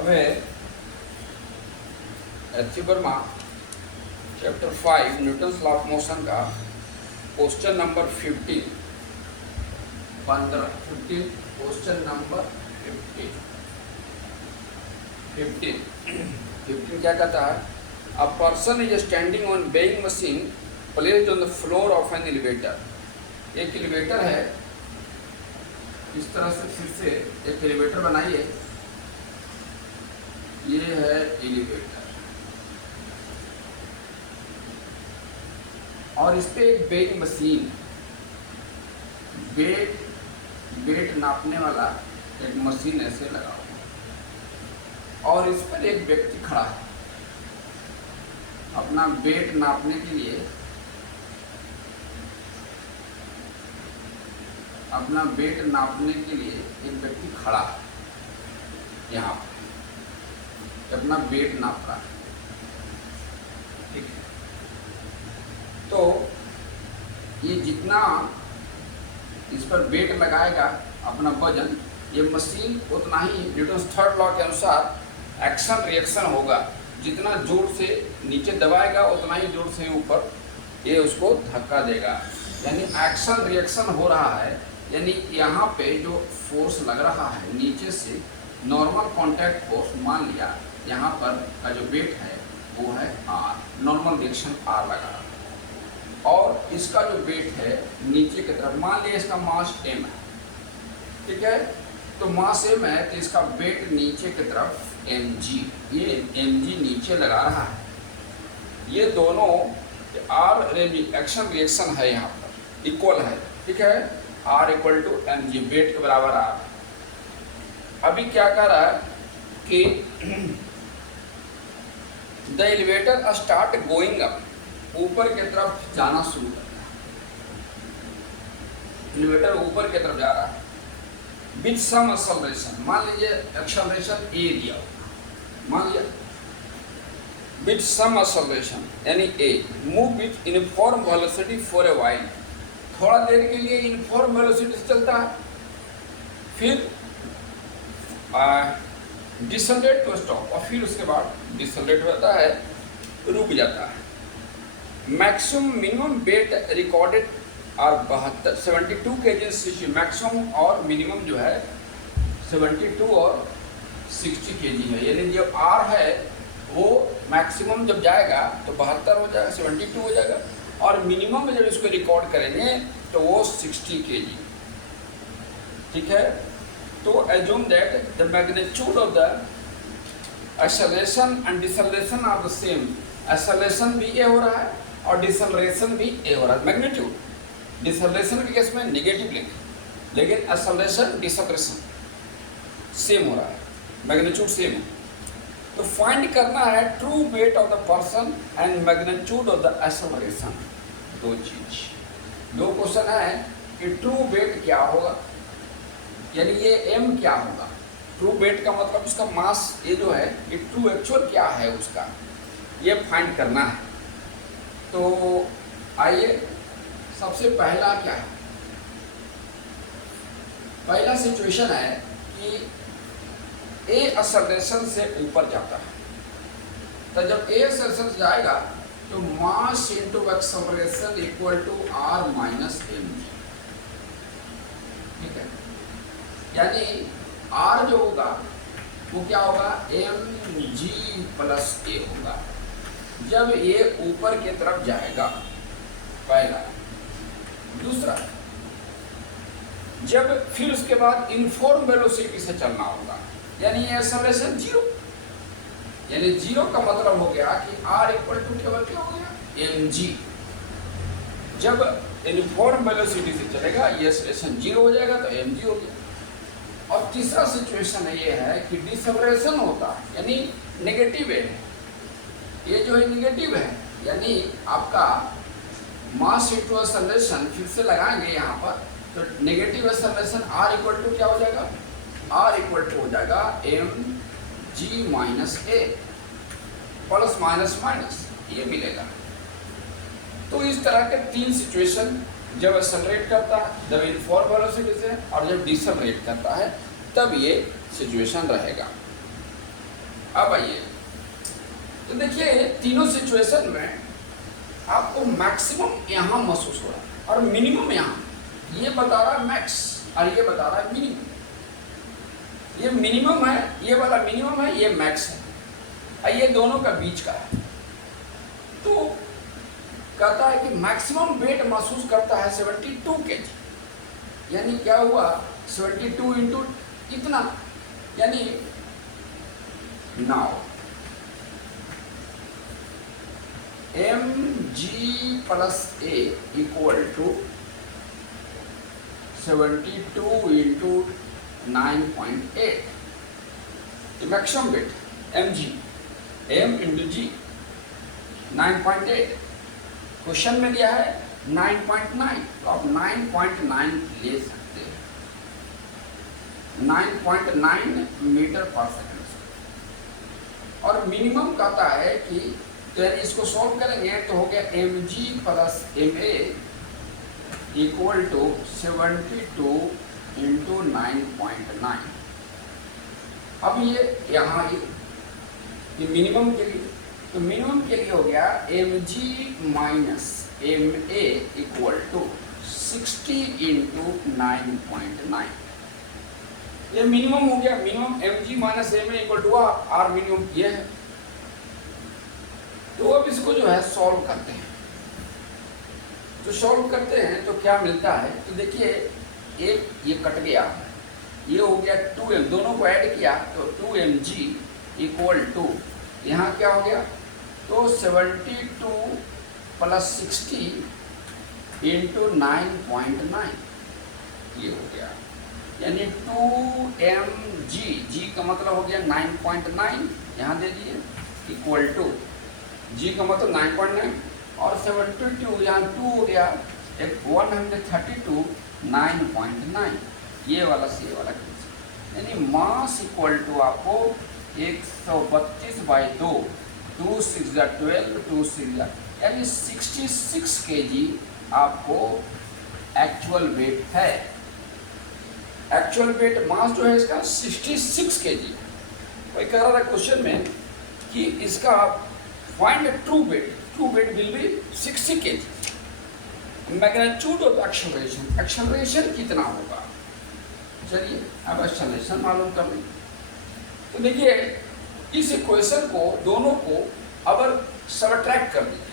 हमें H Verma chapter 5 Newton's law of motion का question number 15 question number 15 क्या कहता है? A person is standing on weighing machine placed on the floor of an elevator. एक elevator है, इस तरह से फिर से एक एलिवेटर बनाइए। ये है एलिवेटर और इस पे एक वेइंग मशीन, वेट नापने वाला एक मशीन ऐसे लगा हुआ और इस पर एक व्यक्ति खड़ा है अपना वेट नापने के लिए। अपना वेट नापने के लिए एक व्यक्ति खड़ा है यहाँ पर, अपना वेट नाप रहा है। ठीक है, तो ये जितना इस पर वेट लगाएगा अपना वजन, ये मशीन उतना ही न्यूटन्स थर्ड लॉ के अनुसार एक्शन रिएक्शन होगा। जितना जोर से नीचे दबाएगा उतना ही जोर से ऊपर ये उसको धक्का देगा। यानी एक्शन रिएक्शन हो रहा है। यानी यहाँ पे जो फोर्स लग रहा है नीचे से, नॉर्मल कांटेक्ट फोर्स, मान लिया यहाँ पर का जो वेट है वो है R, नॉर्मल रिएक्शन R लगा रहा है। और इसका जो वेट है नीचे की तरफ, मान लिया इसका मास m है। ठीक है, तो मास m है तो इसका वेट नीचे की तरफ mg, ये mg नीचे लगा रहा है। ये दोनों R एक्शन रिएक्शन है यहाँ पर इक्वल है। ठीक है, R equal to mg, weight के बराबर R। अभी क्या कर रहा है कि the elevator start going up, ऊपर की तरफ जाना शुरू करता है। एलिवेटर ऊपर की तरफ जा रहा है विद सम एक्सेलरेशन। मान लीजिए एक्सेलरेशन ए दिया, मान लिया विद सम एक्सेलरेशन यानी A, move with uniform velocity for a while, थोड़ा देर के लिए यूनिफॉर्म वेलोसिटी से चलता है, फिर डिसलेट टू स्टॉप, और फिर उसके बाद डिसलेट होता है, रुक जाता है। मैक्सिमम मिनिमम वेट रिकॉर्डेड और 72 kg, मैक्सिमम और मिनिमम जो है 72 और 60 kg है। यानी जो R है वो मैक्सिमम जब जाएगा तो 72 हो जाएगा, 72 हो जाएगा, और मिनिमम में जब इसको रिकॉर्ड करेंगे तो वो 60 kg। ठीक है, तो assume that the magnitude of the acceleration and deceleration are the same. Acceleration भी ए हो रहा है और डिसलेशन भी ए हो रहा है। मैग्नीट्यूड डिसलेशन के केस में नेगेटिव लिख, लेकिन एक्सेलरेशन डिसलेशन सेम हो रहा है, मैग्नीट्यूड सेम है। तो फाइंड करना है true weight of the person and magnitude of the acceleration. दो क्वेश्चन है कि ट्रू वेट क्या होगा, यानी ये m क्या होगा। ट्रू वेट का मतलब उसका मास, ये जो है ये ट्रू एक्चुअल क्या है उसका, ये फाइंड करना है। तो आइए, सबसे पहला क्या है, पहला सिचुएशन है कि ए एक्सेलरेशन से ऊपर जाता है। तो जब ए एक्सेलरेशन से जाएगा तो mass into acceleration equal to R minus mg। ठीक है, यानी R जो होगा वो क्या होगा, mg प्लस a होगा जब ये ऊपर की तरफ जाएगा, पहला। दूसरा, जब फिर उसके बाद यूनिफॉर्म वेलोसिटी से चलना होगा, यानी ये एक्सेलरेशन जीरो, यानी जीरो का मतलब हो गया कि R इक्वल टू केवल क्या हो गया, mg। जब यूनिफॉर्म वेलोसिटी से चलेगा ये एक्सेलरेशन जीरो हो जाएगा तो mg हो गया। और तीसरा सिचुएशन ये है कि डिसलेशन होता है, यानी नेगेटिव है, ये जो है नेगेटिव है, यानी आपका मास इनटू एक्सेलरेशन फिर से लगाएंगे यहाँ पर, तो negative acceleration R equal to क्या हो जाएगा, R इक्वल टू हो जाएगा mg minus a, plus minus minus ये मिलेगा। तो इस तरह के तीन सिचुएशन, जब एक्सेलरेट करता है, जब यूनिफॉर्म वेलोसिटी से, और जब डिसलेट करता है, तब ये सिचुएशन रहेगा। अब आइए, तो देखिए तीनों सिचुएशन में आपको मैक्सिमम यहाँ महसूस हो रहा है और मिनिमम यहाँ, ये बता रहा है मैक्स और ये बता रहा है मिनिमम। ये मिनिमम है, ये वाला मिनिमम है, ये मैक्स है, और ये दोनों का बीच का है। तो कहता है कि मैक्सिमम वेट महसूस करता है 72 kg, यानी क्या हुआ 72 इंटू इतना, यानी now mg plus a equal to 72 into 9.8, maximum weight mg, m into g 9.8। Question में दिया है 9.9, तो आप 9.9 ले सकते हैं, 9.9 मीटर पर सेकंड। और मिनिमम कहता है कि, तो यानी इसको सॉल्व करेंगे तो हो गया mg plus ma equal to 72 into 9.9। अब ये यहाँ ये मिनिमम के लिए, तो मिनिमम के लिए हो गया mg minus ma equal to 60 into 9.9। ये मिनिमम हो गया, minimum mg minus ma equal to R minimum ये है। तो अब इसको जो है सॉल्व करते हैं, तो सॉल्व करते हैं तो क्या मिलता है, तो देखिए एक ये कट गया, ये हो गया 2m, दोनों को ऐड किया तो 2mg इक्वल टू यहाँ क्या हो गया, तो 72 प्लस 60 इंटू 9.9 ये हो गया, यानी 2mg, g का मतलब हो गया 9.9, यहाँ दे दिए इक्वल टू g का मतलब 9.9 और 72 यहाँ 2 हो गया, एक 132 9.9, ये वाला से ये वाला, यानी मास इक्वल टू आपको 132 बाई 2, 2 6 12, 2 6 यानी 66 kg आपको एक्चुअल वेट है। एक्चुअल वेट मास जो है इसका 66 kg। वही कह रहा था क्वेश्चन में कि इसका find true weight, true weight will be 60 kg। Magnitude of acceleration, acceleration कितना होगा, चलिए अब एक्सेलरेशन मालूम कर लें। तो देखिए इस इक्वेशन को दोनों को अगर सबट्रैक्ट कर दीजिए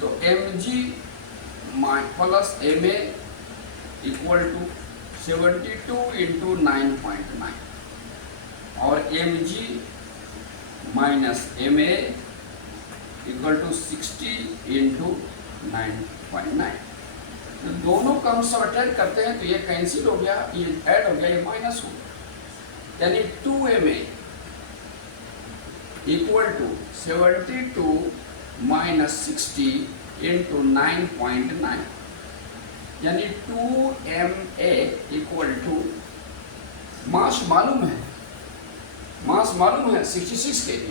तो mg plus ma equal to 72 into 9.9 और mg minus ma equal to 60 into 9.9। तो दोनों का हम सबट्रैक्ट करते हैं तो ये कैंसिल हो गया, ये ऐड हो गया, ये माइनस हो गया, यानी 2ma equal to 72 minus 60 into 9.9, यानी 2ma इक्वल टू मास मालूम है, मास मालूम है 66 kg,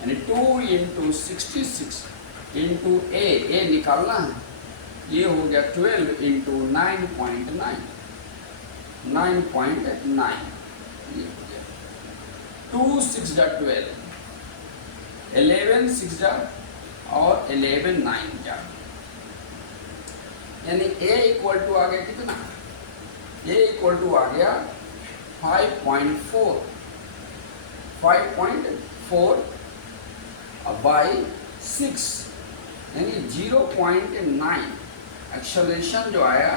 यानी 2 इंटू 66 इंटू a निकालना है, ये हो गया 12 इंटू 9.9, 9.9 ये हो गया, 2 6 12, 11 6 और 11 9 जा, यानी a इक्वल टू आ गया कितना, a इक्वल टू आ गया 5.4 बाई 6, यानी 0.9 एक्सेलरेशन जो आया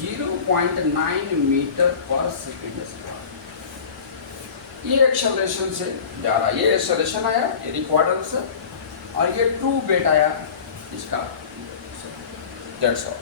0.9 मीटर पर सेकेंड स्क्वायर, ये एक्सेलरेशन से जा रहा है, ये एक्सेलरेशन आया, ये रिक्वायर्ड आंसर, और ये ट्रू वेट आया इसका। That's all.